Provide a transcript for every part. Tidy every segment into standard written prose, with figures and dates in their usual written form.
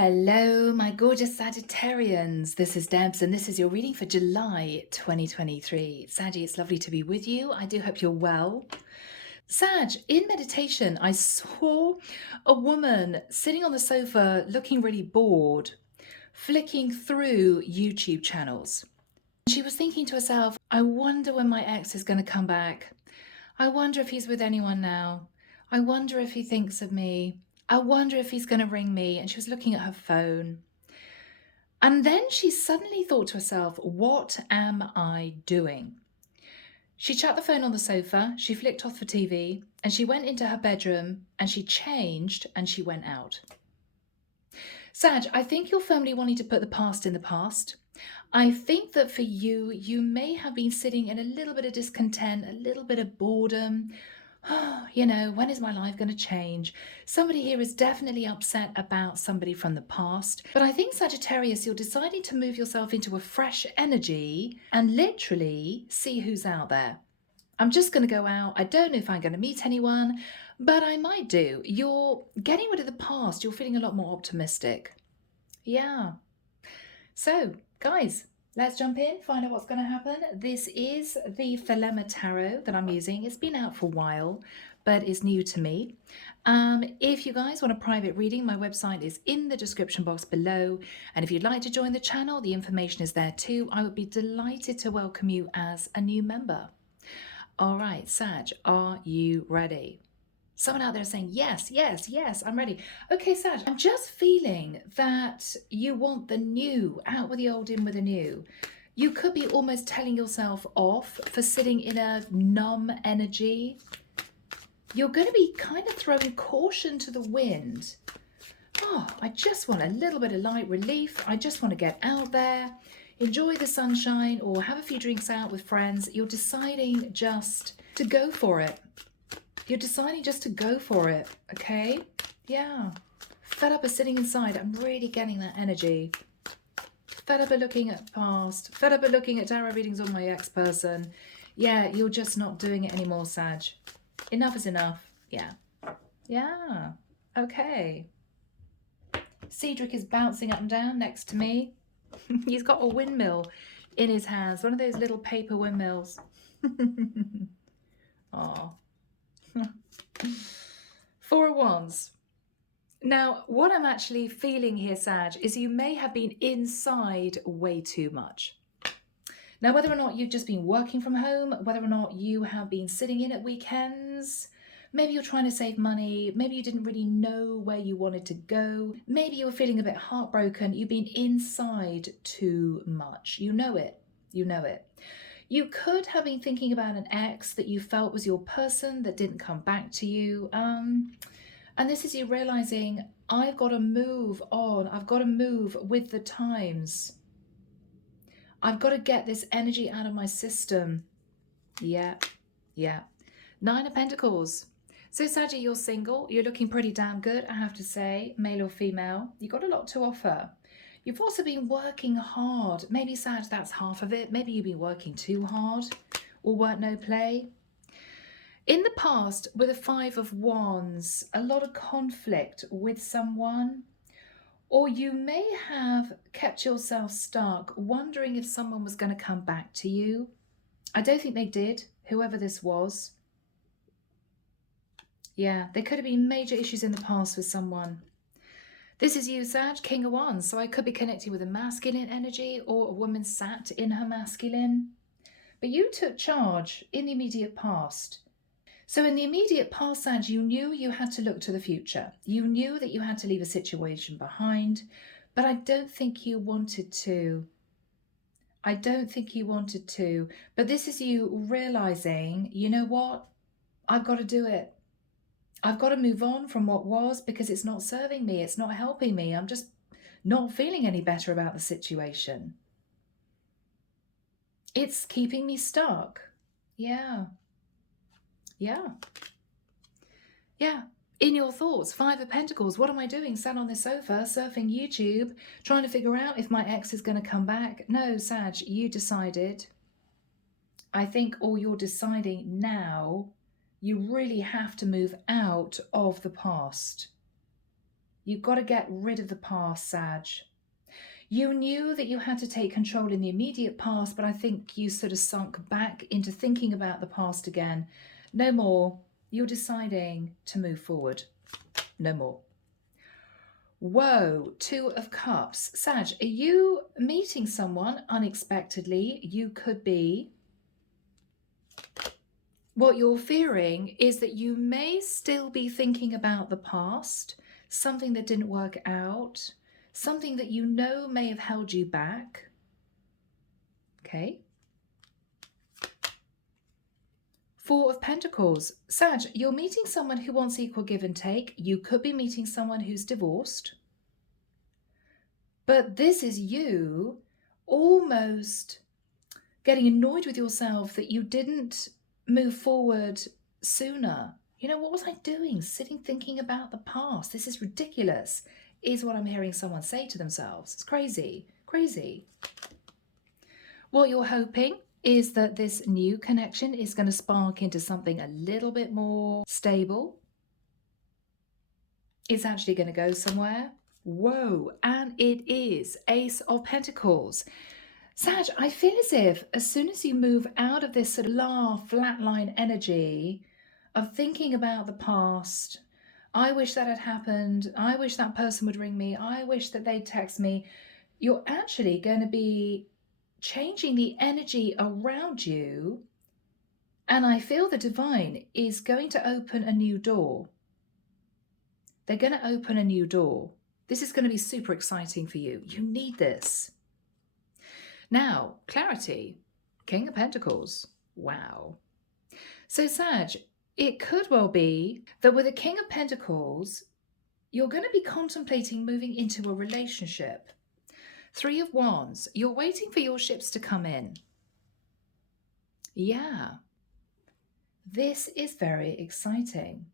Hello, my gorgeous Sagittarians. This is Debs, and this is your reading for July 2023. Saggy, it's lovely to be with you. I do hope you're well. Sag, in meditation, I saw a woman sitting on the sofa looking really bored, flicking through YouTube channels. She was thinking to herself, I wonder when my ex is going to come back. I wonder if he's with anyone now. I wonder if he thinks of me. I wonder if he's going to ring me. And she was looking at her phone. And then she suddenly thought to herself, what am I doing? She chucked the phone on the sofa, she flicked off the TV, and she went into her bedroom and she changed and she went out. Sag, I think you're firmly wanting to put the past in the past. I think that for you, you may have been sitting in a little bit of discontent, a little bit of boredom. You know, when is my life going to change? Somebody here is definitely upset about somebody from the past. But I think, Sagittarius, you're deciding to move yourself into a fresh energy and literally see who's out there. I'm just going to go out. I don't know if I'm going to meet anyone, but I might do. You're getting rid of the past. You're feeling a lot more optimistic. Yeah. So, guys, let's jump in, find out what's going to happen. This is the Thelema Tarot that I'm using. It's been out for a while, but it's new to me. If you guys want a private reading, my website is in the description box below. And if you'd like to join the channel, the information is there too. I would be delighted to welcome you as a new member. All right, Sag, are you ready? Someone out there is saying, yes, yes, yes, I'm ready. Okay, Sag, I'm just feeling that you want the new, out with the old, in with the new. You could be almost telling yourself off for sitting in a numb energy. You're going to be kind of throwing caution to the wind. Oh, I just want a little bit of light relief. I just want to get out there, enjoy the sunshine, or have a few drinks out with friends. You're deciding just to go for it. You're deciding just to go for it, okay? Yeah. Fed up of sitting inside. I'm really getting that energy. Fed up of looking at past. Fed up of looking at tarot readings on my ex-person. Yeah, you're just not doing it anymore, Sag. Enough is enough. Yeah. Yeah. Okay. Cedric is bouncing up and down next to me. He's got a windmill in his hands. One of those little paper windmills. Oh. Four of Wands. Now, what I'm actually feeling here, Sag, is you may have been inside way too much. Now, whether or not you've just been working from home, whether or not you have been sitting in at weekends, maybe you're trying to save money, maybe you didn't really know where you wanted to go, maybe you were feeling a bit heartbroken, you've been inside too much. You know it. You know it. You could have been thinking about an ex that you felt was your person that didn't come back to you. And this is you realizing, I've got to move on. I've got to move with the times. I've got to get this energy out of my system. Yeah, yeah. Nine of Pentacles. So, Saggy, you're single. You're looking pretty damn good, I have to say, male or female. You've got a lot to offer. You've also been working hard. Maybe, Sag, that's half of it. Maybe you've been working too hard. All work, no play. In the past, with a Five of Wands, a lot of conflict with someone, or you may have kept yourself stuck, wondering if someone was going to come back to you. I don't think they did, whoever this was. Yeah, there could have been major issues in the past with someone. This is you, Sag, King of Wands. So I could be connecting with a masculine energy or a woman sat in her masculine. But you took charge in the immediate past. So in the immediate past, Sag, you knew you had to look to the future. You knew that you had to leave a situation behind, but I don't think you wanted to. I don't think you wanted to. But this is you realizing, you know what? I've got to do it. I've got to move on from what was because it's not serving me. It's not helping me. I'm just not feeling any better about the situation. It's keeping me stuck. Yeah. Yeah. Yeah. In your thoughts, Five of Pentacles. What am I doing? Sat on this sofa, surfing YouTube, trying to figure out if my ex is going to come back. No, Sag, you decided. I think all you're deciding now, you really have to move out of the past. You've got to get rid of the past, Sag. You knew that you had to take control in the immediate past, but I think you sort of sunk back into thinking about the past again. No more. You're deciding to move forward. No more. Whoa, Two of Cups. Sag, are you meeting someone unexpectedly? You could be. What you're fearing is that you may still be thinking about the past, something that didn't work out, something that you know may have held you back. Okay. Four of Pentacles. Sag, you're meeting someone who wants equal give and take. You could be meeting someone who's divorced. But this is you almost getting annoyed with yourself that you didn't move forward sooner. You know, what was I doing? Sitting thinking about the past. This is ridiculous, is what I'm hearing someone say to themselves. It's crazy, crazy. What you're hoping is that this new connection is going to spark into something a little bit more stable. It's actually going to go somewhere. Whoa, and it is Ace of Pentacles. Sag, I feel as soon as you move out of this sort of flatline energy of thinking about the past, I wish that had happened, I wish that person would ring me, I wish that they'd text me, you're actually going to be changing the energy around you. And I feel the divine is going to open a new door. They're going to open a new door. This is going to be super exciting for you. You need this. Now, clarity, King of Pentacles. Wow. So Sag, it could well be that with a King of Pentacles, you're going to be contemplating moving into a relationship. Three of Wands, you're waiting for your ships to come in. Yeah. This is very exciting.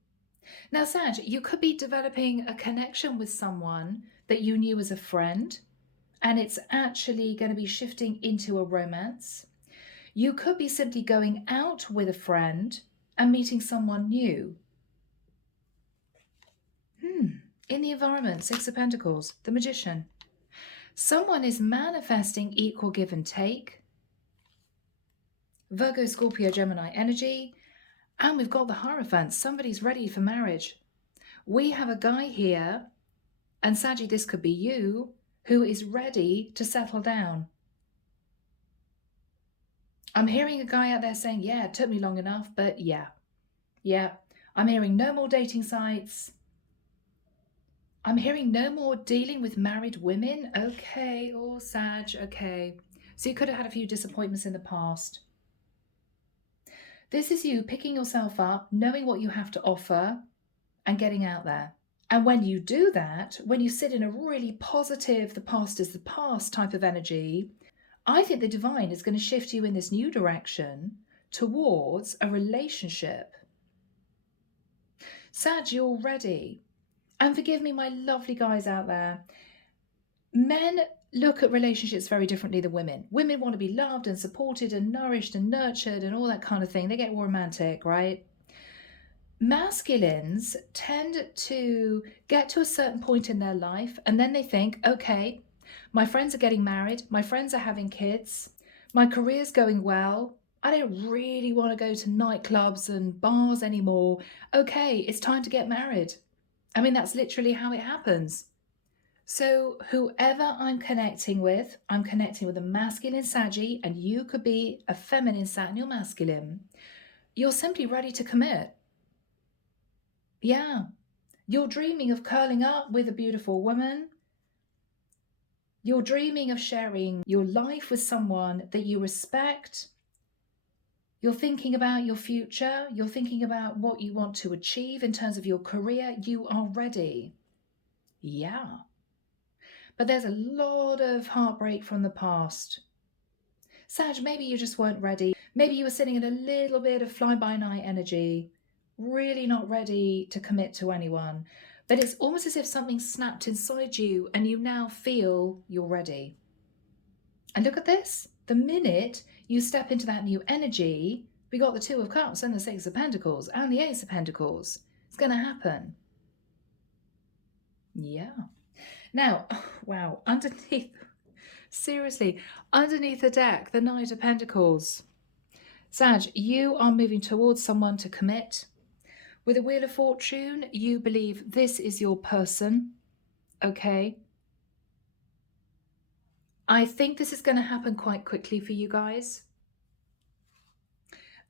Now, Sag, you could be developing a connection with someone that you knew as a friend, and it's actually going to be shifting into a romance. You could be simply going out with a friend and meeting someone new. In the environment, Six of Pentacles, the Magician. Someone is manifesting equal give and take. Virgo, Scorpio, Gemini energy. And we've got the Hierophant. Somebody's ready for marriage. We have a guy here, and Saggy, this could be you, who is ready to settle down. I'm hearing a guy out there saying, yeah, it took me long enough, but yeah. I'm hearing no more dating sites. I'm hearing no more dealing with married women. Okay, oh, Sag, okay. So you could have had a few disappointments in the past. This is you picking yourself up, knowing what you have to offer, and getting out there. And when you do that, when you sit in a really positive, the past is the past type of energy, I think the divine is going to shift you in this new direction towards a relationship. Sag, you're ready. And forgive me, my lovely guys out there. Men look at relationships very differently than women. Women want to be loved and supported and nourished and nurtured and all that kind of thing. They get romantic, right? Masculines tend to get to a certain point in their life and then they think, okay, my friends are getting married, my friends are having kids, my career's going well, I don't really want to go to nightclubs and bars anymore. Okay, it's time to get married. I mean, that's literally how it happens. So whoever I'm connecting with a masculine Saggy, and you could be a feminine Saturn, you're masculine. You're simply ready to commit. Yeah. You're dreaming of curling up with a beautiful woman. You're dreaming of sharing your life with someone that you respect. You're thinking about your future. You're thinking about what you want to achieve in terms of your career. You are ready. Yeah. But there's a lot of heartbreak from the past. Sag, maybe you just weren't ready. Maybe you were sitting in a little bit of fly-by-night energy, really not ready to commit to anyone. But it's almost as if something snapped inside you and you now feel you're ready. And look at this. The minute you step into that new energy, we got the Two of Cups and the Six of Pentacles and the Ace of Pentacles. It's going to happen. Yeah. Now, wow, underneath, seriously, underneath the deck, the Knight of Pentacles. Sag, you are moving towards someone to commit. With a Wheel of Fortune, you believe this is your person, okay? I think this is going to happen quite quickly for you guys.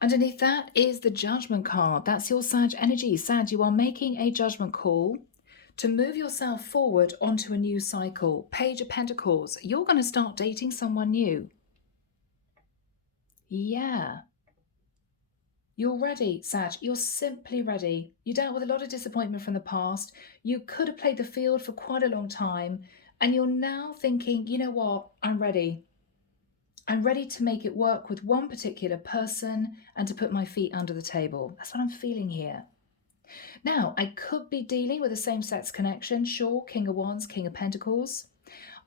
Underneath that is the Judgment card. That's your Sag energy. Sag, you are making a judgment call to move yourself forward onto a new cycle. Page of Pentacles. You're going to start dating someone new. Yeah. You're ready, Sag. You're simply ready. You dealt with a lot of disappointment from the past. You could have played the field for quite a long time. And you're now thinking, you know what? I'm ready. I'm ready to make it work with one particular person and to put my feet under the table. That's what I'm feeling here. Now, I could be dealing with a same-sex connection. Sure, King of Wands, King of Pentacles.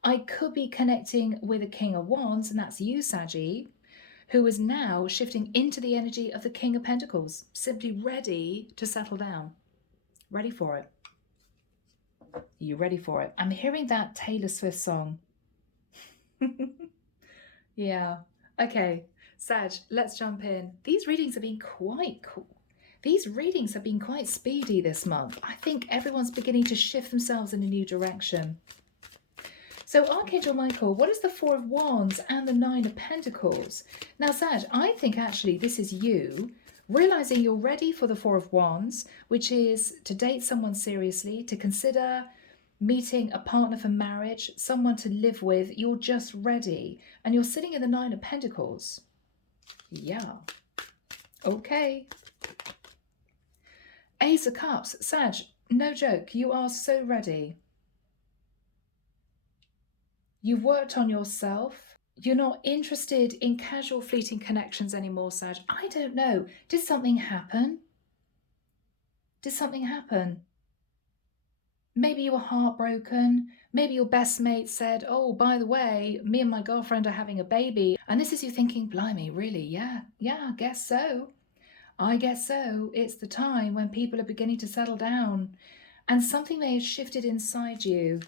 I could be connecting with a King of Wands, and that's you, Saggy, who is now shifting into the energy of the King of Pentacles, simply ready to settle down. Ready for it. You ready for it? I'm hearing that Taylor Swift song. Yeah. Okay, Sag, let's jump in. These readings have been quite cool. These readings have been quite speedy this month. I think everyone's beginning to shift themselves in a new direction. So Archangel Michael, what is the Four of Wands and the Nine of Pentacles? Now, Sag, I think actually this is you realizing you're ready for the Four of Wands, which is to date someone seriously, to consider meeting a partner for marriage, someone to live with. You're just ready. And you're sitting in the Nine of Pentacles. Yeah. Okay. Ace of Cups. Sag, no joke. You are so ready. You've worked on yourself. You're not interested in casual fleeting connections anymore, Sag. I don't know. Did something happen? Did something happen? Maybe you were heartbroken. Maybe your best mate said, oh, by the way, me and my girlfriend are having a baby. And this is you thinking, blimey, really? Yeah, I guess so. I guess so. It's the time when people are beginning to settle down. And something may have shifted inside you.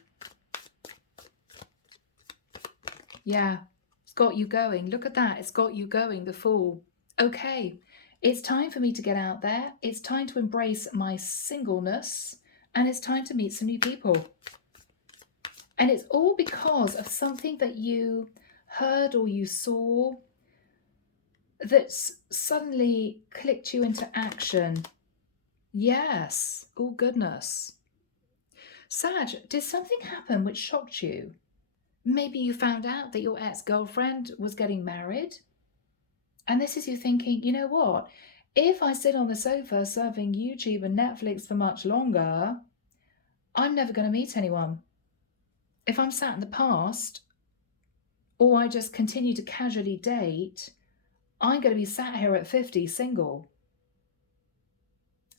Yeah, it's got you going. Look at that. It's got you going, the Fool. Okay, it's time for me to get out there. It's time to embrace my singleness. And it's time to meet some new people. And it's all because of something that you heard or you saw that's suddenly clicked you into action. Yes. Oh, goodness. Sag, did something happen which shocked you? Maybe you found out that your ex-girlfriend was getting married. And this is you thinking, you know what? If I sit on the sofa surfing YouTube and Netflix for much longer, I'm never going to meet anyone. If I'm sat in the past, or I just continue to casually date, I'm going to be sat here at 50 single.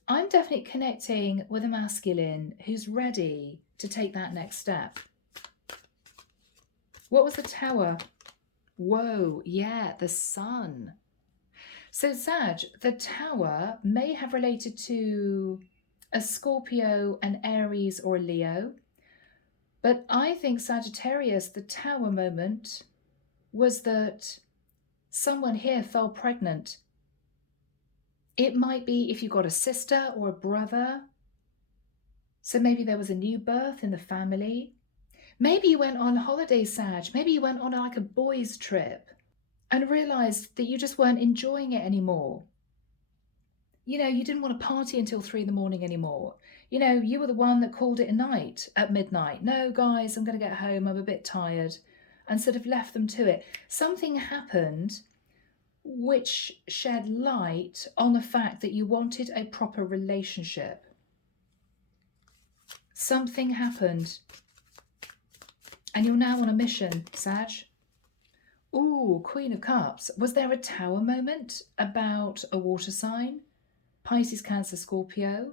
I'm definitely connecting with a masculine who's ready to take that next step. What was the Tower? Whoa, yeah, the Sun. So Sag, the Tower may have related to a Scorpio, an Aries, or a Leo. But I think Sagittarius, the Tower moment was that someone here fell pregnant. It might be if you got a sister or a brother. So maybe there was a new birth in the family. Maybe you went on holiday, Sag. Maybe you went on like a boys' trip and realized that you just weren't enjoying it anymore. You know, you didn't want to party until 3 in the morning anymore. You know, you were the one that called it a night at midnight. No, guys, I'm going to get home. I'm a bit tired. And sort of left them to it. Something happened which shed light on the fact that you wanted a proper relationship. Something happened. And you're now on a mission, Sag. Ooh, Queen of Cups. Was there a Tower moment about a water sign? Pisces, Cancer, Scorpio.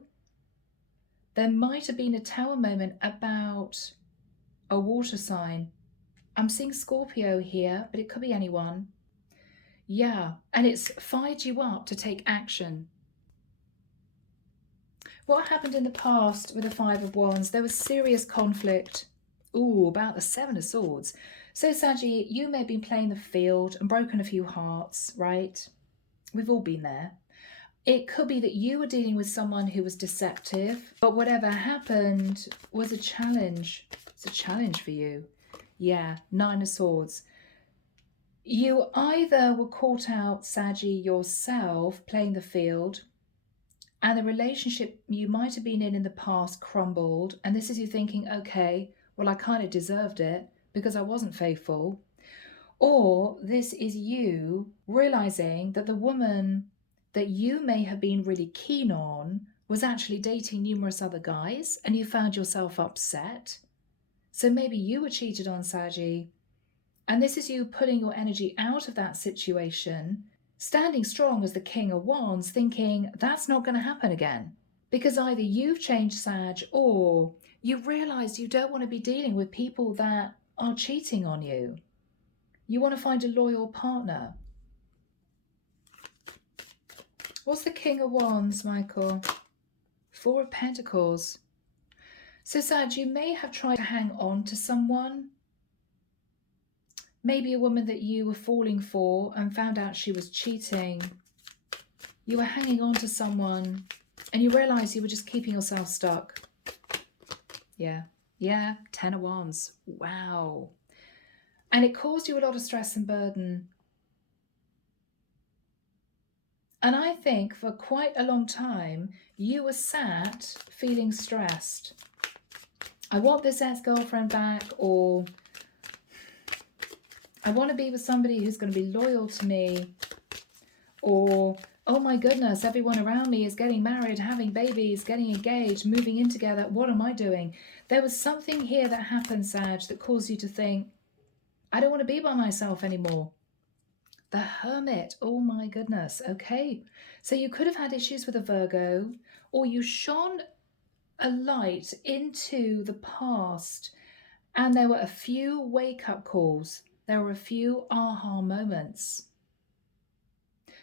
There might have been a Tower moment about a water sign. I'm seeing Scorpio here, but it could be anyone. Yeah, and it's fired you up to take action. What happened in the past with the Five of Wands? There was serious conflict. Ooh, about the Seven of Swords. So, Saggy, you may have been playing the field and broken a few hearts, right? We've all been there. It could be that you were dealing with someone who was deceptive, but whatever happened was a challenge. It's a challenge for you. Yeah, Nine of Swords. You either were caught out, Saggy, yourself playing the field, and the relationship you might have been in the past crumbled, and this is you thinking, okay, well, I kind of deserved it because I wasn't faithful. Or this is you realizing that the woman that you may have been really keen on was actually dating numerous other guys, and you found yourself upset. So maybe you were cheated on, Saggy, and this is you pulling your energy out of that situation, standing strong as the King of Wands, thinking that's not going to happen again. Because either you've changed, Sag, or you've realized you don't want to be dealing with people that are cheating on you. You want to find a loyal partner. What's the King of Wands, Michael? Four of Pentacles. So, Sag, you may have tried to hang on to someone. Maybe a woman that you were falling for and found out she was cheating. You were hanging on to someone and you realised you were just keeping yourself stuck. Yeah, Ten of Wands. Wow. And it caused you a lot of stress and burden. And I think for quite a long time, you were sat feeling stressed. I want this ex-girlfriend back, or I want to be with somebody who's going to be loyal to me, or, oh my goodness, everyone around me is getting married, having babies, getting engaged, moving in together. What am I doing? There was something here that happened, Sag, that caused you to think, I don't want to be by myself anymore. The Hermit. Oh my goodness. Okay. So you could have had issues with a Virgo, or you shone a light into the past and there were a few wake-up calls. There were a few aha moments.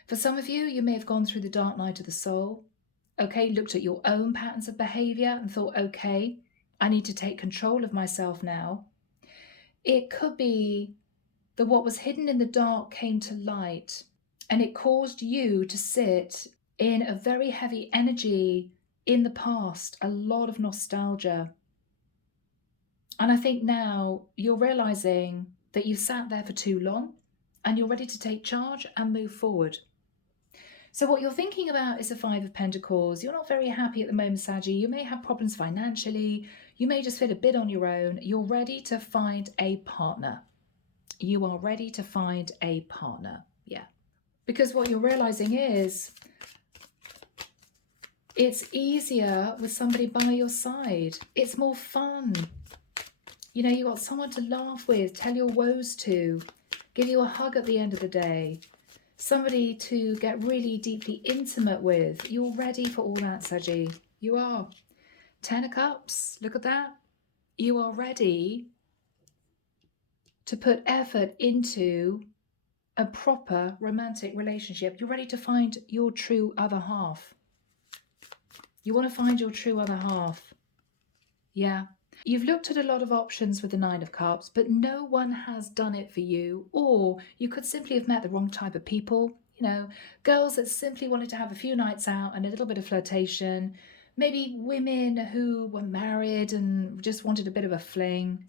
For some of you, you may have gone through the dark night of the soul. Okay, looked at your own patterns of behavior and thought, okay, I need to take control of myself now. It could be that what was hidden in the dark came to light, and it caused you to sit in a very heavy energy in the past, a lot of nostalgia. And I think now you're realizing that you've sat there for too long and you're ready to take charge and move forward. So what you're thinking about is the Five of Pentacles. You're not very happy at the moment, Saggy. You may have problems financially. You may just feel a bit on your own. You're ready to find a partner. You are ready to find a partner. Yeah. Because what you're realizing is it's easier with somebody by your side. It's more fun. You know, you got someone to laugh with, tell your woes to, give you a hug at the end of the day. Somebody to get really deeply intimate with. You're ready for all that, Saggy. You are. 10 of Cups. Look at that. You are ready to put effort into a proper romantic relationship. You're ready to find your true other half. You want to find your true other half. Yeah. You've looked at a lot of options with the Nine of Cups, but no one has done it for you. Or you could simply have met the wrong type of people. You know, girls that simply wanted to have a few nights out and a little bit of flirtation. Maybe women who were married and just wanted a bit of a fling.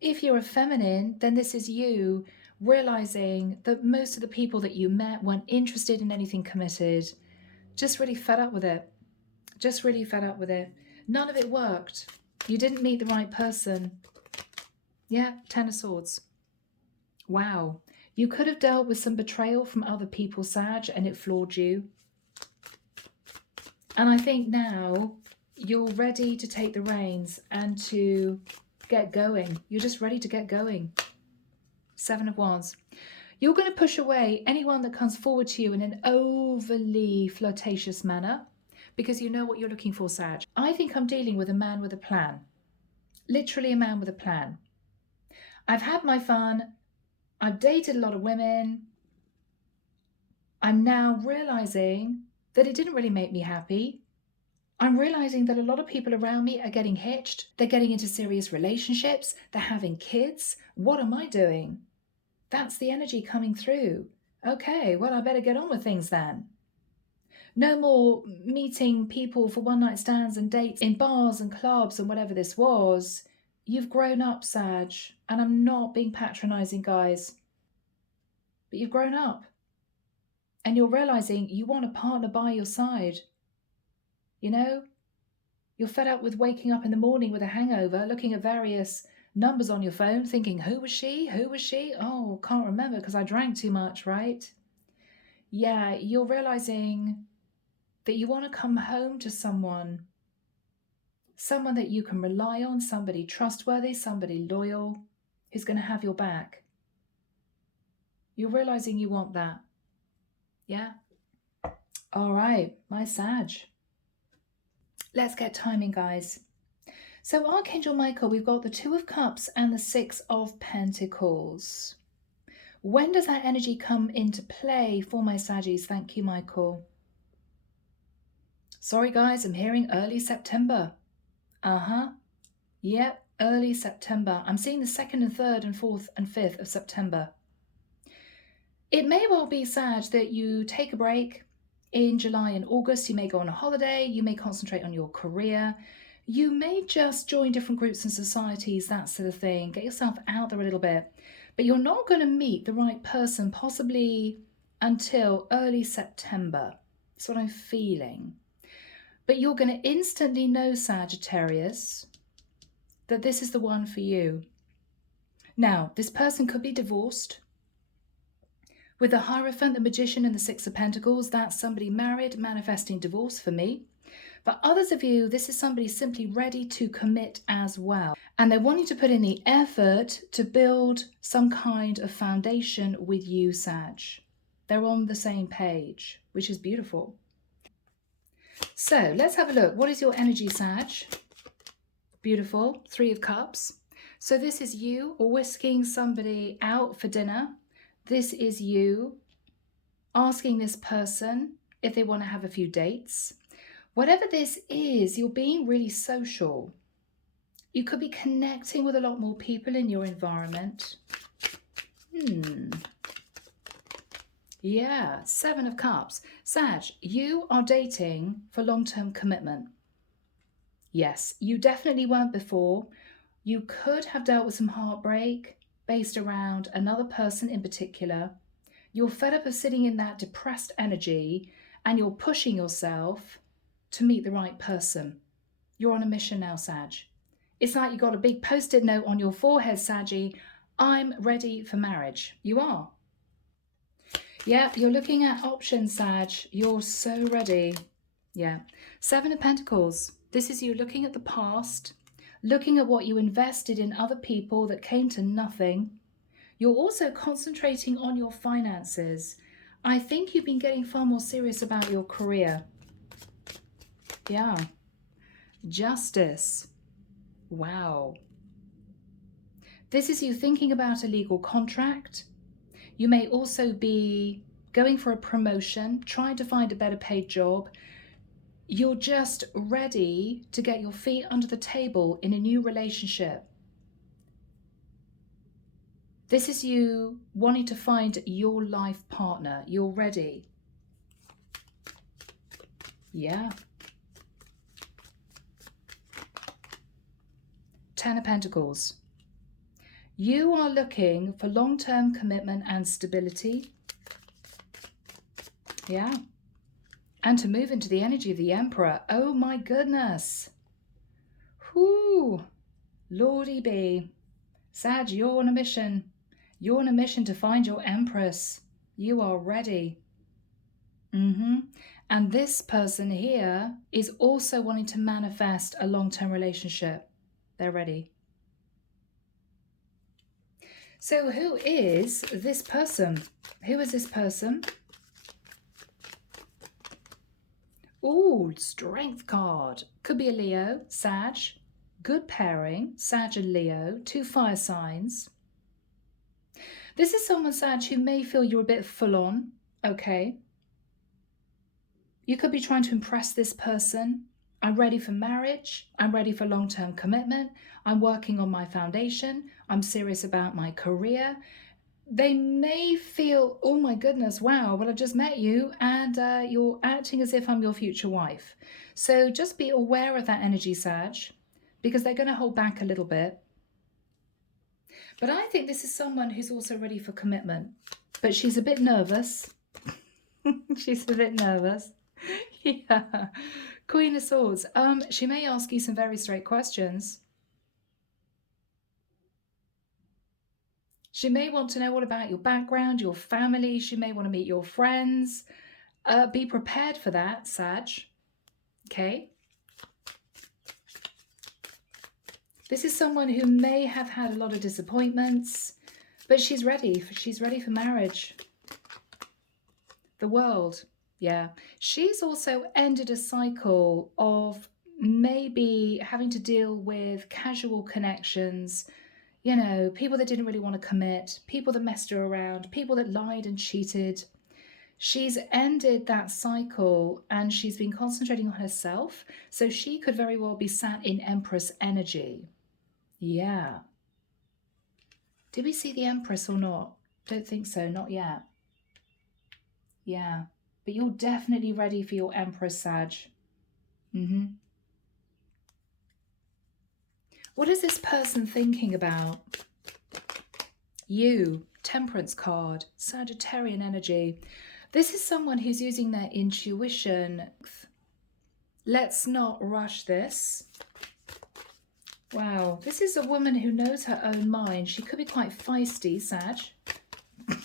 If you're a feminine, then this is you realizing that most of the people that you met weren't interested in anything committed. Just really fed up with it. Just really fed up with it. None of it worked. You didn't meet the right person. Yeah, 10 of Swords. Wow. You could have dealt with some betrayal from other people, Sag, and it floored you. And I think now you're ready to take the reins and to get going. You're just ready to get going. 7 of Wands. You're going to push away anyone that comes forward to you in an overly flirtatious manner because you know what you're looking for, Sag. I think I'm dealing with a man with a plan. Literally a man with a plan. I've had my fun. I've dated a lot of women. I'm now realizing that it didn't really make me happy. I'm realizing that a lot of people around me are getting hitched. They're getting into serious relationships. They're having kids. What am I doing? That's the energy coming through. Okay, well, I better get on with things then. No more meeting people for one-night stands and dates in bars and clubs and whatever this was. You've grown up, Sag, and I'm not being patronizing, guys, but you've grown up. And you're realizing you want a partner by your side. You know, you're fed up with waking up in the morning with a hangover, looking at various numbers on your phone, thinking, who was she? Who was she? Oh, can't remember because I drank too much, right? Yeah, you're realizing that you want to come home to someone that you can rely on, somebody trustworthy, somebody loyal, who's going to have your back. You're realizing you want that. Yeah? All right, my Sag. Let's get timing, guys. So Archangel Michael, we've got the Two of Cups and the Six of Pentacles. When does that energy come into play for my Saggies? Thank you, Michael. Sorry, guys, I'm hearing early September. Yep, early September. I'm seeing the 2nd and 3rd and 4th and 5th of September. It may well be, Sag, that you take a break in July and August. You may go on a holiday. You may concentrate on your career. You may just join different groups and societies, that sort of thing. Get yourself out there a little bit. But you're not going to meet the right person possibly until early September. That's what I'm feeling. But you're going to instantly know, Sagittarius, that this is the one for you. Now, this person could be divorced. With the Hierophant, the Magician, and the Six of Pentacles, that's somebody married, manifesting divorce for me. For others of you, this is somebody simply ready to commit as well. And they're wanting to put in the effort to build some kind of foundation with you, Sag. They're on the same page, which is beautiful. So let's have a look. What is your energy, Sag? Beautiful. 3 of Cups. So this is you whisking somebody out for dinner. This is you asking this person if they want to have a few dates. Whatever this is, you're being really social. You could be connecting with a lot more people in your environment. Yeah, 7 of Cups. Sag, you are dating for long-term commitment. Yes, you definitely weren't before. You could have dealt with some heartbreak based around another person in particular. You're fed up of sitting in that depressed energy and you're pushing yourself to meet the right person. You're on a mission now, Sag. It's like you got a big post-it note on your forehead, Saggy. I'm ready for marriage. You are. Yeah, you're looking at options, Sag. You're so ready. Yeah. 7 of Pentacles. This is you looking at the past, looking at what you invested in other people that came to nothing. You're also concentrating on your finances. I think you've been getting far more serious about your career. Yeah. Justice. Wow. This is you thinking about a legal contract. You may also be going for a promotion, trying to find a better paid job. You're just ready to get your feet under the table in a new relationship. This is you wanting to find your life partner. You're ready. Yeah. 10 of Pentacles. You are looking for long-term commitment and stability. Yeah. And to move into the energy of the Emperor. Oh my goodness. Whoo. Lordy be. Sag, you're on a mission. You're on a mission to find your Empress. You are ready. And this person here is also wanting to manifest a long-term relationship. They're ready. So who is this person? Who is this person? Ooh, Strength card. Could be a Leo, Sag. Good pairing, Sag and Leo, 2 fire signs. This is someone, Sag, who may feel you're a bit full on, okay? You could be trying to impress this person. I'm ready for marriage. I'm ready for long-term commitment. I'm working on my foundation. I'm serious about my career. They may feel, oh my goodness, wow, well, I've just met you and you're acting as if I'm your future wife. So just be aware of that energy, Sag, because they're going to hold back a little bit. But I think this is someone who's also ready for commitment, but she's a bit nervous. She's a bit nervous. Yeah. Queen of Swords. She may ask you some very straight questions. She may want to know all about your background, your family. She may want to meet your friends. Be prepared for that, Sag. Okay. This is someone who may have had a lot of disappointments, but she's ready. She's ready for marriage. The World. Yeah. She's also ended a cycle of maybe having to deal with casual connections, you know, people that didn't really want to commit, people that messed her around, people that lied and cheated. She's ended that cycle and she's been concentrating on herself. So she could very well be sat in Empress energy. Yeah. Did we see the Empress or not? Don't think so. Not yet. Yeah. But you're definitely ready for your Empress, Sag. What is this person thinking about? You, Temperance card, Sagittarian energy. This is someone who's using their intuition. Let's not rush this. Wow, this is a woman who knows her own mind. She could be quite feisty, Sag.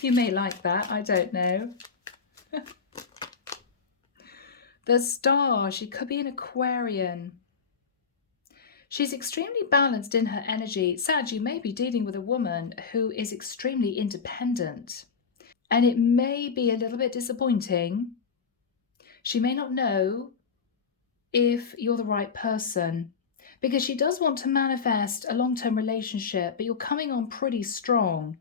You may like that, I don't know. The Star, she could be an Aquarian. She's extremely balanced in her energy. Sag, you may be dealing with a woman who is extremely independent. And it may be a little bit disappointing. She may not know if you're the right person because she does want to manifest a long-term relationship, but you're coming on pretty strong.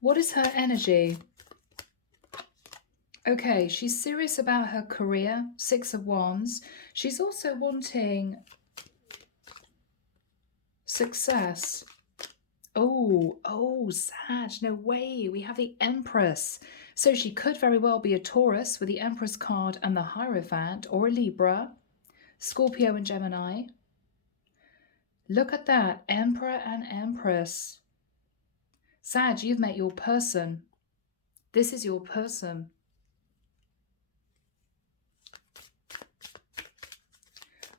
What is her energy? Okay, she's serious about her career, 6 of Wands. She's also wanting success. Oh, Sag, no way. We have the Empress. So she could very well be a Taurus with the Empress card and the Hierophant, or a Libra, Scorpio and Gemini. Look at that, Emperor and Empress. Sag, you've met your person. This is your person.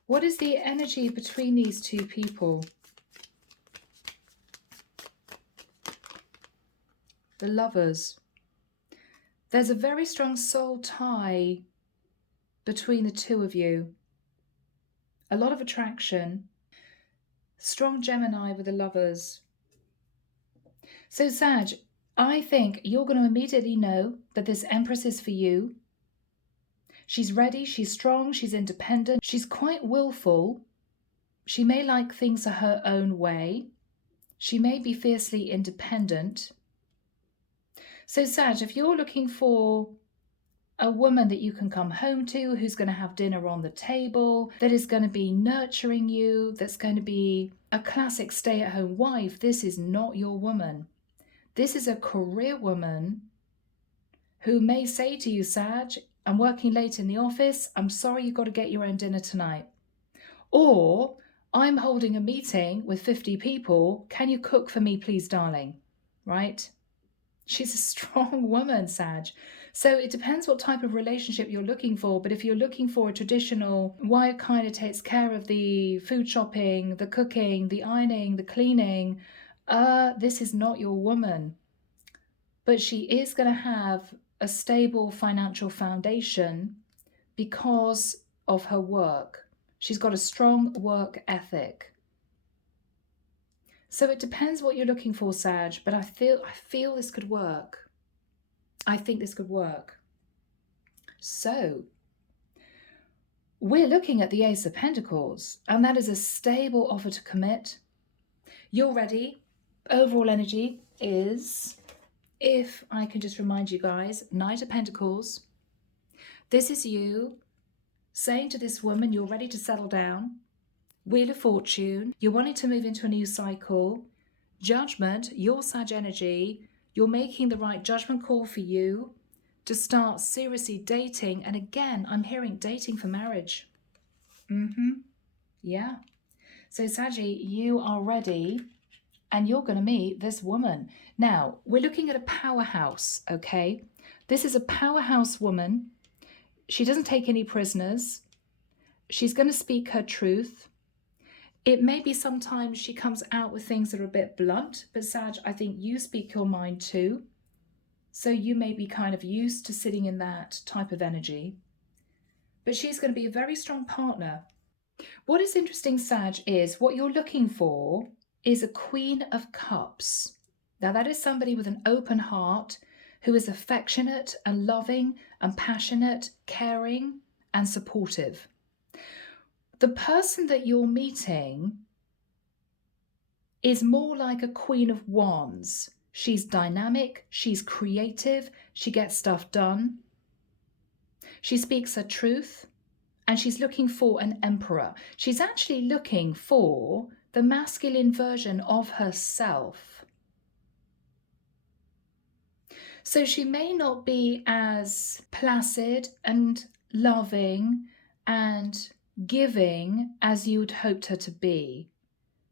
What is the energy between these two people? The Lovers. There's a very strong soul tie between the two of you. A lot of attraction. Strong Gemini with the Lovers. So Sag, I think you're going to immediately know that this Empress is for you. She's ready, she's strong, she's independent, she's quite willful. She may like things her own way. She may be fiercely independent. So Sag, if you're looking for a woman that you can come home to, who's going to have dinner on the table, that is going to be nurturing you, that's going to be a classic stay-at-home wife, this is not your woman. This is a career woman who may say to you, Sag, I'm working late in the office, I'm sorry you've got to get your own dinner tonight. Or, I'm holding a meeting with 50 people, can you cook for me please, darling? Right? She's a strong woman, Sag. So it depends what type of relationship you're looking for, but if you're looking for a traditional wife kind of takes care of the food shopping, the cooking, the ironing, the cleaning, this is not your woman. But she is going to have a stable financial foundation because of her work. She's got a strong work ethic. So it depends what you're looking for, Sag, but I feel this could work. I think this could work. So we're looking at the Ace of Pentacles, and that is a stable offer to commit. You're ready. Overall energy is if I can just remind you guys, Knight of Pentacles, this is you saying to this woman, you're ready to settle down. Wheel of Fortune, you're wanting to move into a new cycle. Judgment, your Sag energy, you're making the right judgment call for you to start seriously dating. And again, I'm hearing dating for marriage. Yeah. So Saggy, you are ready and you're going to meet this woman. Now, we're looking at a powerhouse, okay? This is a powerhouse woman. She doesn't take any prisoners. She's going to speak her truth. It may be sometimes she comes out with things that are a bit blunt, but Sag, I think you speak your mind too. So you may be kind of used to sitting in that type of energy. But she's going to be a very strong partner. What is interesting, Sag, is what you're looking for is a Queen of Cups. Now, that is somebody with an open heart who is affectionate and loving and passionate, caring and supportive. The person that you're meeting is more like a Queen of Wands. She's dynamic, she's creative, she gets stuff done. She speaks her truth, and she's looking for an emperor. She's actually looking for the masculine version of herself. So she may not be as placid and loving and giving as you'd hoped her to be,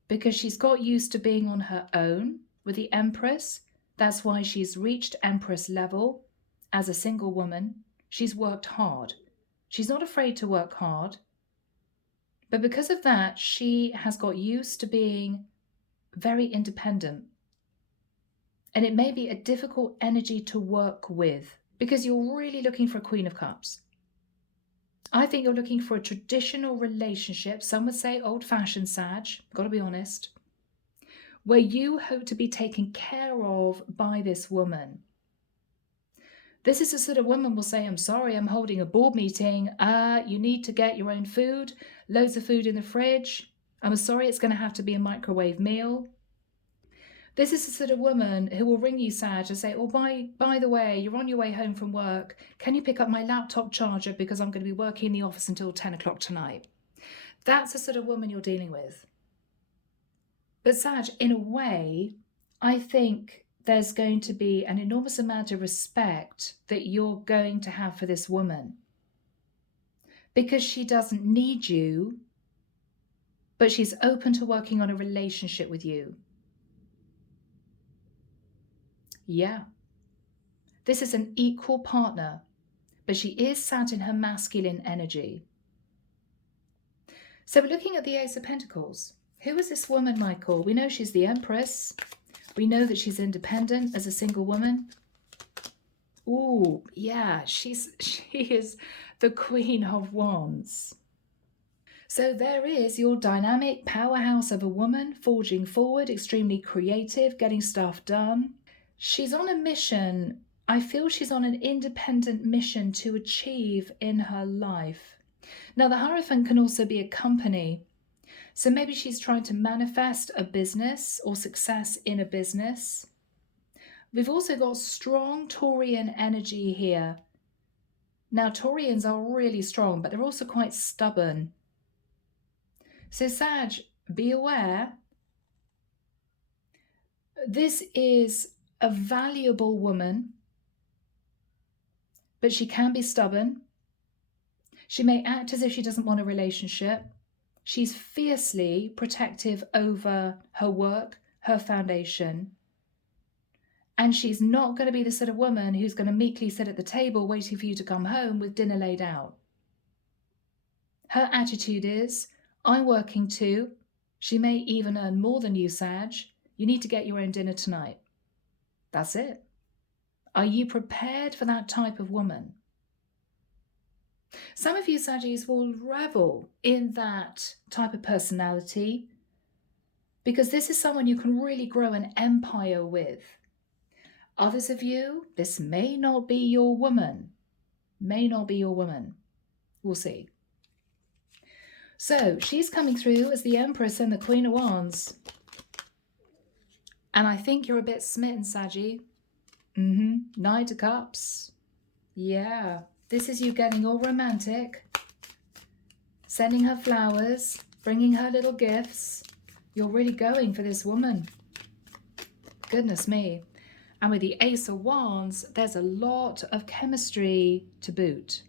because she's got used to being on her own with the Empress. That's why she's reached Empress level as a single woman. She's worked hard. She's not afraid to work hard. But because of that, she has got used to being very independent. And it may be a difficult energy to work with because you're really looking for a Queen of Cups. I think you're looking for a traditional relationship. Some would say old-fashioned, Sag, got to be honest, where you hope to be taken care of by this woman. This is the sort of woman will say, I'm sorry, I'm holding a board meeting. You need to get your own food, loads of food in the fridge. I'm sorry, it's going to have to be a microwave meal. This is the sort of woman who will ring you, Sag, and say, oh, by the way, you're on your way home from work. Can you pick up my laptop charger because I'm going to be working in the office until 10 o'clock tonight? That's the sort of woman you're dealing with. But Sag, in a way, I think there's going to be an enormous amount of respect that you're going to have for this woman, because she doesn't need you, but she's open to working on a relationship with you. Yeah. This is an equal partner, but she is sat in her masculine energy. So we're looking at the Ace of Pentacles. Who is this woman, Michael? We know she's the Empress. We know that she's independent as a single woman. Ooh, yeah, she is the Queen of Wands. So there is your dynamic powerhouse of a woman, forging forward, extremely creative, getting stuff done. She's on a mission. I feel she's on an independent mission to achieve in her life. Now, the Hierophant can also be a company. So maybe she's trying to manifest a business or success in a business. We've also got strong Taurian energy here. Now, Taurians are really strong, but they're also quite stubborn. So Sag, be aware. This is a valuable woman, but she can be stubborn. She may act as if she doesn't want a relationship. She's fiercely protective over her work, her foundation. And she's not going to be the sort of woman who's going to meekly sit at the table waiting for you to come home with dinner laid out. Her attitude is, I'm working too. She may even earn more than you, Sag. You need to get your own dinner tonight. That's it. Are you prepared for that type of woman? Some of you, Saggies, will revel in that type of personality because this is someone you can really grow an empire with. Others of you, this may not be your woman. May not be your woman. We'll see. So she's coming through as the Empress and the Queen of Wands. And I think you're a bit smitten, Saggy. Knight of Cups. Yeah. This is you getting all romantic. Sending her flowers. Bringing her little gifts. You're really going for this woman. Goodness me. And with the Ace of Wands, there's a lot of chemistry to boot.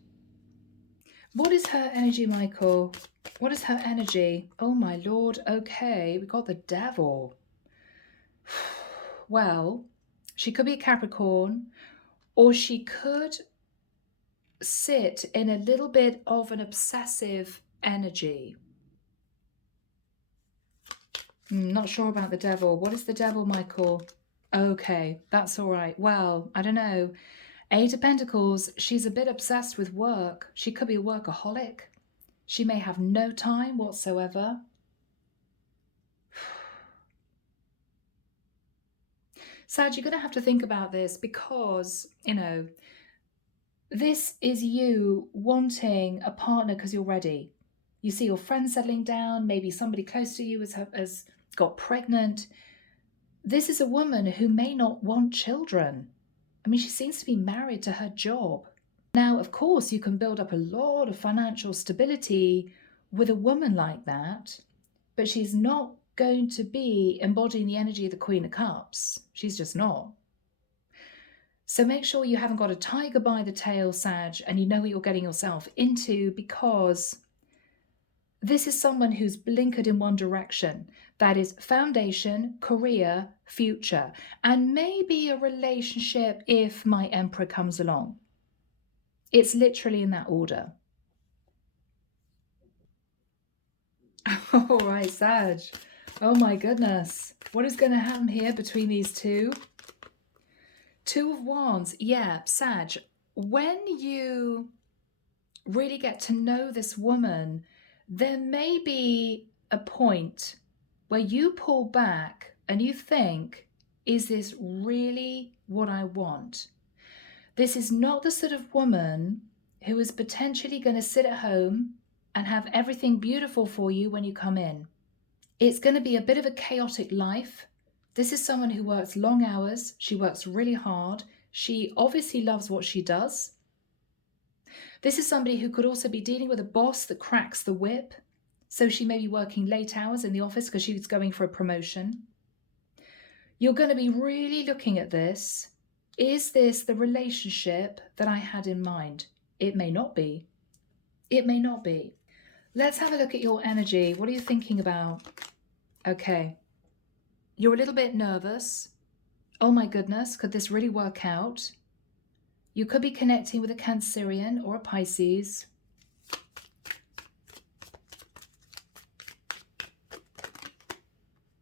What is her energy, Michael? What is her energy? Oh my lord, okay, we got the Devil. Well, she could be a Capricorn, or she could sit in a little bit of an obsessive energy. Not sure about the Devil. What is the Devil, Michael? Okay, that's all right. Well, I don't know. Eight of Pentacles, she's a bit obsessed with work. She could be a workaholic. She may have no time whatsoever. Sag, you're going to have to think about this because, you know, this is you wanting a partner because you're ready. You see your friend settling down. Maybe somebody close to you has got pregnant. This is a woman who may not want children. I mean, she seems to be married to her job. Now, of course, you can build up a lot of financial stability with a woman like that, but she's not going to be embodying the energy of the Queen of Cups. She's just not. So make sure you haven't got a tiger by the tail, Sag, and you know what you're getting yourself into, because this is someone who's blinkered in one direction. That is foundation, career, future, and maybe a relationship if my Emperor comes along. It's literally in that order. All right, Sag. Oh my goodness. What is going to happen here between these two? Two of Wands. Yeah, Sag. When you really get to know this woman, there may be a point where you pull back and you think, is this really what I want? This is not the sort of woman who is potentially going to sit at home and have everything beautiful for you when you come in. It's going to be a bit of a chaotic life. This is someone who works long hours. She works really hard. She obviously loves what she does. This is somebody who could also be dealing with a boss that cracks the whip. So she may be working late hours in the office because she's going for a promotion. You're going to be really looking at this. Is this the relationship that I had in mind? It may not be. It may not be. Let's have a look at your energy. What are you thinking about? Okay. You're a little bit nervous. Oh my goodness, could this really work out? You could be connecting with a Cancerian or a Pisces.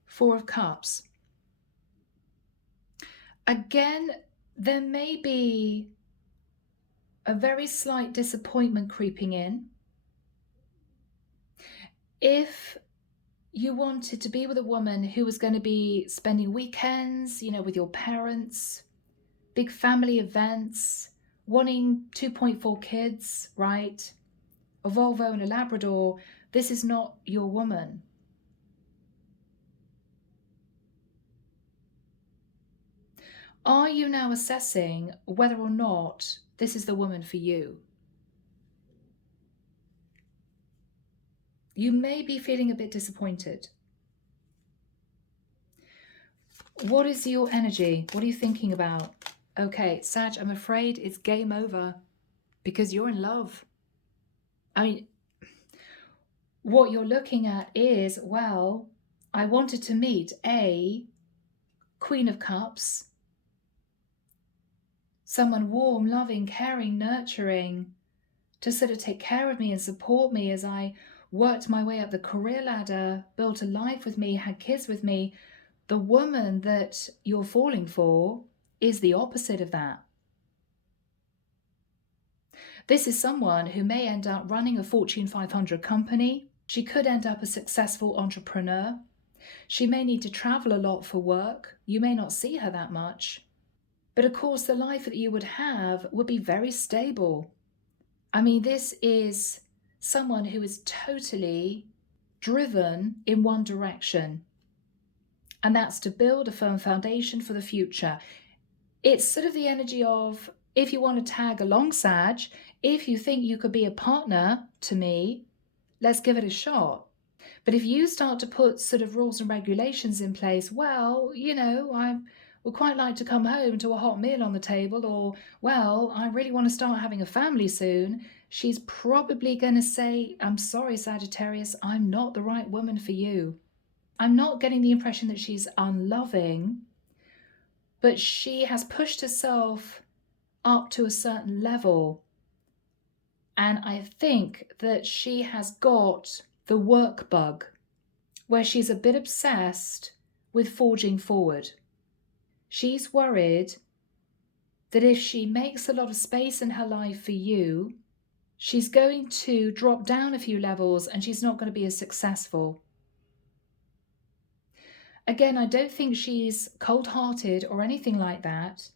Four of Cups. Again, there may be a very slight disappointment creeping in. If you wanted to be with a woman who was going to be spending weekends, you know, with your parents, big family events, wanting 2.4 kids, right? A Volvo and a Labrador, this is not your woman. Are you now assessing whether or not this is the woman for you? You may be feeling a bit disappointed. What is your energy? What are you thinking about? Okay, Sag, I'm afraid it's game over because you're in love. I mean, what you're looking at is, well, I wanted to meet a Queen of Cups, someone warm, loving, caring, nurturing, to sort of take care of me and support me as I worked my way up the career ladder, built a life with me, had kids with me. The woman that you're falling for is the opposite of that. This is someone who may end up running a Fortune 500 company. She could end up a successful entrepreneur. She may need to travel a lot for work. You may not see her that much. But of course, the life that you would have would be very stable. I mean, this is someone who is totally driven in one direction, and that's to build a firm foundation for the future. It's sort of the energy of, if you want to tag along, Sag, if you think you could be a partner to me, let's give it a shot. But if you start to put sort of rules and regulations in place, well, I would quite like to come home to a hot meal on the table, or, well, I really want to start having a family soon, she's probably going to say, I'm sorry, Sagittarius, I'm not the right woman for you. I'm not getting the impression that she's unloving, but she has pushed herself up to a certain level. And I think that she has got the work bug, where she's a bit obsessed with forging forward. She's worried that if she makes a lot of space in her life for you, she's going to drop down a few levels and she's not going to be as successful. Again, I don't think she's cold-hearted or anything like that,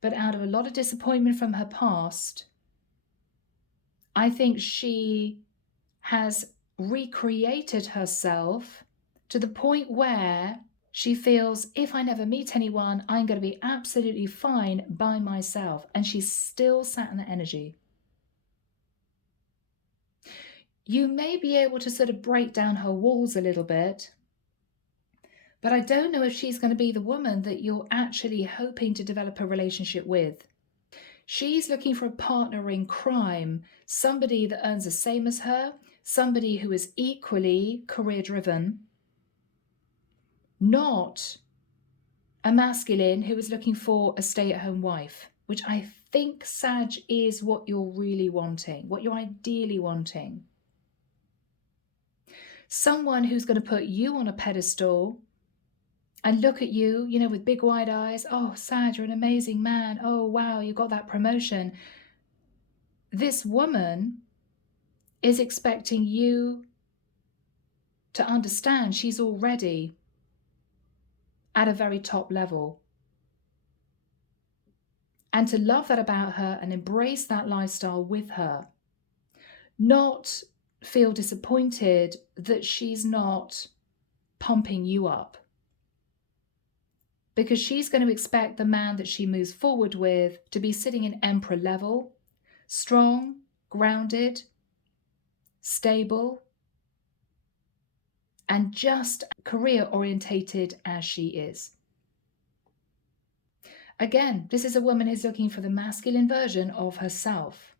but out of a lot of disappointment from her past, I think she has recreated herself to the point where she feels, if I never meet anyone, I'm going to be absolutely fine by myself. And she's still sat in that energy. You may be able to sort of break down her walls a little bit, but I don't know if she's going to be the woman that you're actually hoping to develop a relationship with. She's looking for a partner in crime, somebody that earns the same as her, somebody who is equally career-driven, not a masculine who is looking for a stay-at-home wife, which I think, Sag, is what you're really wanting, what you're ideally wanting. Someone who's going to put you on a pedestal and look at you, with big wide eyes. Oh, Sag, you're an amazing man. Oh, wow, you got that promotion. This woman is expecting you to understand she's already at a very top level, and to love that about her and embrace that lifestyle with her, not feel disappointed that she's not pumping you up, because she's going to expect the man that she moves forward with to be sitting in emperor level, strong, grounded, stable, and just career orientated as she is. Again, this is a woman who's looking for the masculine version of herself.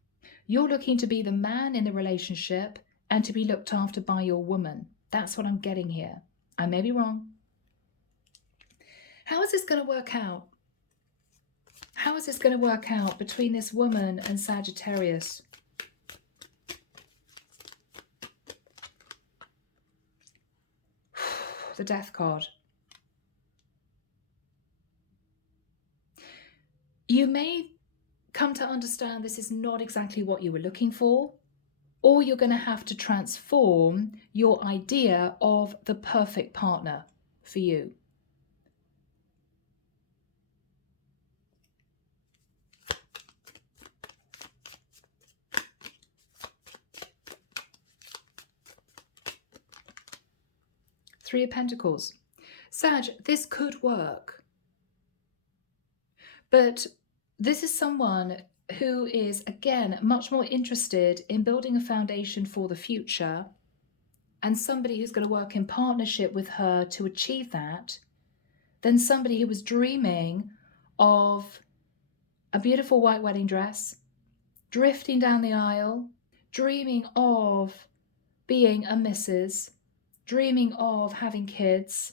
You're looking to be the man in the relationship and to be looked after by your woman. That's what I'm getting here. I may be wrong. How is this going to work out? How is this going to work out between this woman and Sagittarius? The Death card. You may come to understand this is not exactly what you were looking for, or you're going to have to transform your idea of the perfect partner for you. Three of Pentacles. Sag, this could work. But this is someone who is, again, much more interested in building a foundation for the future, and somebody who's going to work in partnership with her to achieve that, than somebody who was dreaming of a beautiful white wedding dress, drifting down the aisle, dreaming of being a missus, dreaming of having kids.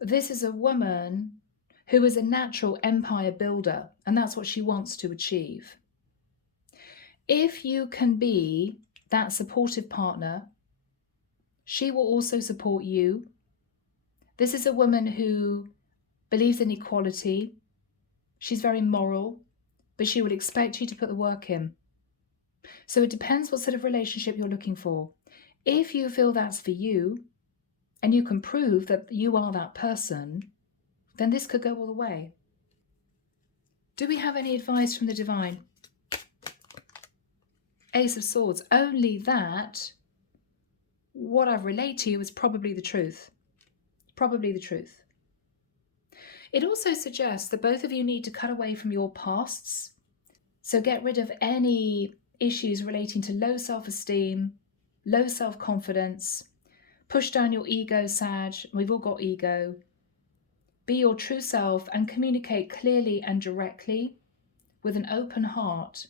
This is a woman who is a natural empire builder, and that's what she wants to achieve. If you can be that supportive partner, she will also support you. This is a woman who believes in equality. She's very moral, but she would expect you to put the work in. So it depends what sort of relationship you're looking for. If you feel that's for you, and you can prove that you are that person, then this could go all the way. Do we have any advice from the divine? Ace of Swords. Only that what I've relayed to you is probably the truth. Probably the truth. It also suggests that both of you need to cut away from your pasts. So get rid of any issues relating to low self-esteem, low self-confidence. Push down your ego, Sag. We've all got ego. Be your true self and communicate clearly and directly with an open heart.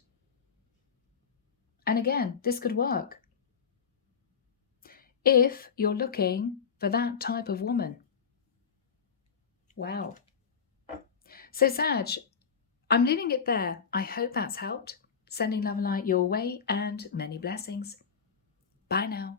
And again, this could work if you're looking for that type of woman. Wow. So Sag, I'm leaving it there. I hope that's helped. Sending love and light your way and many blessings. Bye now.